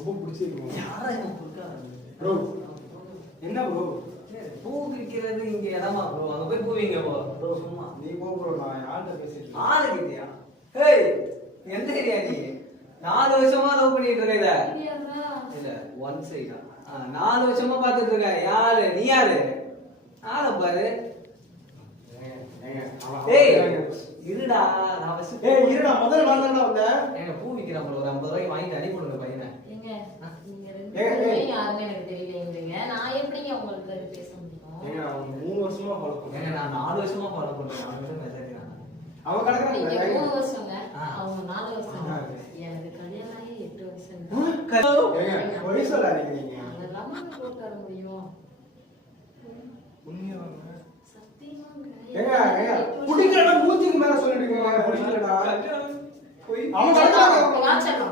ரொம்ப பிடிச்சிருக்கு. யாரா இவன் புதுக்கா ப்ரோ என்ன ப்ரோ பூ விற்கிறது இங்க இடமா ப்ரோ அங்க போய் பூ விங்க ப்ரோ சும்மா நீ போ ப்ரோ நான் யார்கிட்ட பேசிட்டு ஆளு கிட்டியா ஹேய் எந்த ஏரியா நீ 4 வருஷமா லவ் பண்ணிட்டு இருக்க இல்ல ஒன் சைடா 4 வருஷமா பாத்துட்டு இருக்க யாரு நீ யாரு ஆள பாரு ஏய் இருடா நான் வச்சு ஏய் இருடா முதல்ல நான் தான் வந்தேன். ஏங்க பூ விக்கிறான் ப்ரோ ஒரு 50 ரூபாய்க்கு வாங்கி அனுப்பி விடுங்க பையனை ஏங்க நீங்க ரெண்டு பேரும் யாருமே எனக்கு தெரியலன்றீங்க. நான் எப்படிங்க உங்களுக்கு பேச முடியும்? ஏங்க அவன் 3 வருஷமா ஃபாலோ ஏங்க பண்ணேன். நான் 4 வருஷமா ஃபாலோ பண்றேன் அவன் மெசேஜ் அவன் நீங்க கடக்குறான். 3 வருஷங்க. அவங்க 4 வருஷம். ஆ. எனக்கு கல்யாணம் ஆகி 8 வருஷம். ஏங்க பொய் சொல்லாதீங்க நீங்க. அதெல்லாம் போட்டு வர முடியும். உண்மையாங்க. சத்தியமாங்க. ஏங்க ஏங்க புடிக்கலடா மூஞ்சிக்கு மேல சொல்லிட்டு இருக்கீங்க. புடிக்கலடா. போய் அவன் கடக்குறான். வாட்ஸ்அப்ல